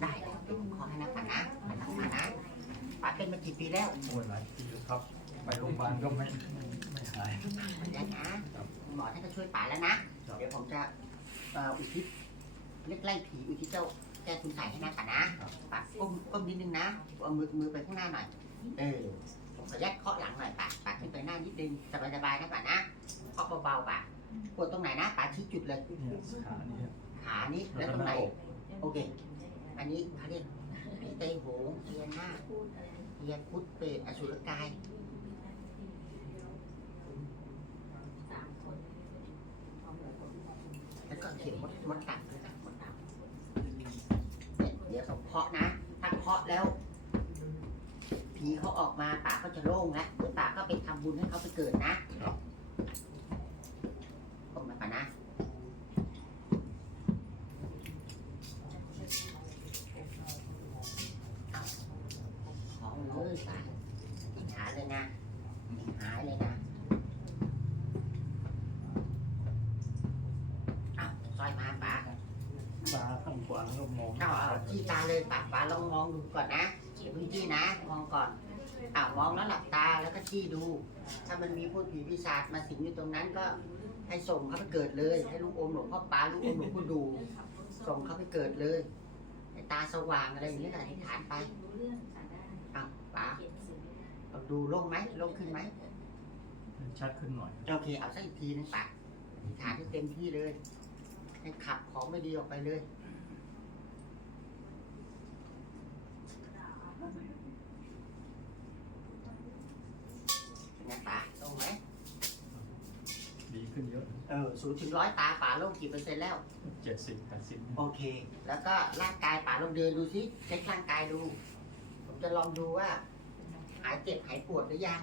ได้ขอให้นะป่านะมาทำมานะป่าเป็นมากี่ปีแล้วปวดหลายทีแล้วครับไปโรงพยาบาลก็ไม่ไม่ไม่หายเหมือนกันนะคุณหมอท่านก็ช่วยป่าแล้วนะ เดี๋ยวผมจะอุทิศเรียกไล่ผีอุทิศเจ้าแก้คุณใส่ให้นะป่านะป่าก้มก้มนิดนึงนะเอามือมือไปข้างหน้าหน่อย เออผมขออนุญาตเคาะหลังหน่อยป่าป่าขึ้นไปหน้านิดนึงสบายๆนะป่านะเคาะเบาๆป่า ปวดตรงไหนนะป่าชี้จุดเลย เนี่ยขาเนี่ย ขานี้แล้แล้ววก็ตรงหไหนน้าอกโอเค อันนี้เขาเรียกผีไตโหงเทียนหน้าเทียนพุทธเปรตอสุรกาย แล้วก็เขียนมดมดตัดด้วยนะมดตัดเนี่ยเดี๋ยวผมเคาะนะ ถ้าเคาะแล้ว ผีเขาออกมาป่าก็จะโล่งแล้วเดี๋ยวป่าก็ไปทำบุญให้เขาไปเกิดนะครับ ผมมาป่านะ ของเลยป่าหายเลยนะหายเลยนะอ้าวซอยมาป่า ตาข้างขวาก็มองเอาเอาที่ตาเลยปากปาลองมองดูก่อนนะเดี๋ยวพึ่งจี้นะ มองก่อนอ่ามองแล้วหลับตาแล้วก็จี้ดู ถ้ามันมีพูดผีปีศาจมาสิงอยู่ตรงนั้นก็ให้ส่งเขาไปเกิดเลย ให้ลูกอมหลวงพ่อปาลูกอมหลวงพ่อดู ส่งเขาไปเกิดเลยให้ตาสว่างอะไรอย่างเงี้ยอธิษฐานไปเอาป๋าเอาดูโล่งไหมโล่งขึ้นไหมชัดขึ้นหน่อยโอเคเอาสักอีกทีนึงป๋าอธิษฐานให้เต็มที่เลย ให้ขับของไม่ดีออกไปเลยเป็นไงป๋าโล่งไหม ดีขึ้นเยอะเออศูนย์ถึงร้อยตาป๋าโล่งกี่เปอร์เซ็นต์แล้ว เจ็ดสิบแปดสิบโอเค แล้วก็ร่างกายป๋าลองเดินดูสิเช็คร่างกายดู ผมจะลองดูว่า หายเจ็บหายปวดหรือยัง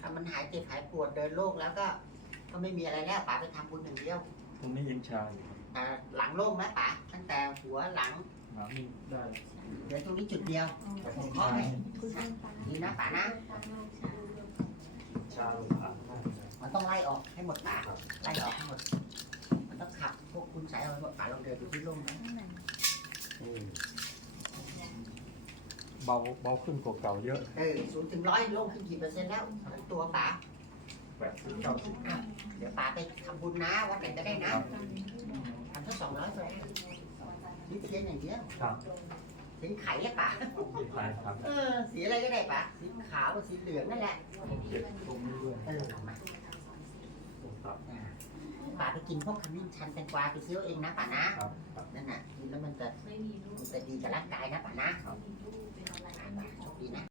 ถ้ามันหายเจ็บหายปวดเดินโล่งแล้วก็ ก็ไม่มีอะไรแล้วป๋าไปทำบุญอย่างเดียว ตรงนี้ยังชาอยู่ครับ อ่าหลังโล่งไหมป๋าตั้งแต่หัวหลังหานี่ได้เดี๋ยวตรงนี้จุดเดียวแต่ผมข้อชาไหนนี่นะป๋านะ ชาลงขาได้มันต้องไล่ออกให้หมดป๋าไล่ออกให้หมด มันต้องขับพวกคุณสายเอาให้หมดป๋าลองเดินดูที่โล่งไหมเออเบาเบาขึ้นกว่าเก่าเยอะ เออศูนย์ถึงร้อยโล่งขึ้นกี่เปอร์เซ็นต์แล้วทั้งตัวป๋าแปดสิบเก้าสิบอะเดี๋ยวป๋าไปทำบุญนะวัดไหนก็ได้นะทำแค่สองร้อยเลยนี่เทียนอย่างเดียวครับเทียนไข่อะป๋าที่ทายครับเออ สีอะไรก็ได้ป๋าสีขาวสีเหลืองนั่นแหละเจ็บตรงนี้ด้วยเออเอามาครับอ่าป๋าไปกินพวกขมิ้นชันแตงกวาไปซื้อเอาเองนะป๋านะครับครับนั่นน่ะกินแล้วมันจะมันจะดีกับร่างกายนะป๋านะ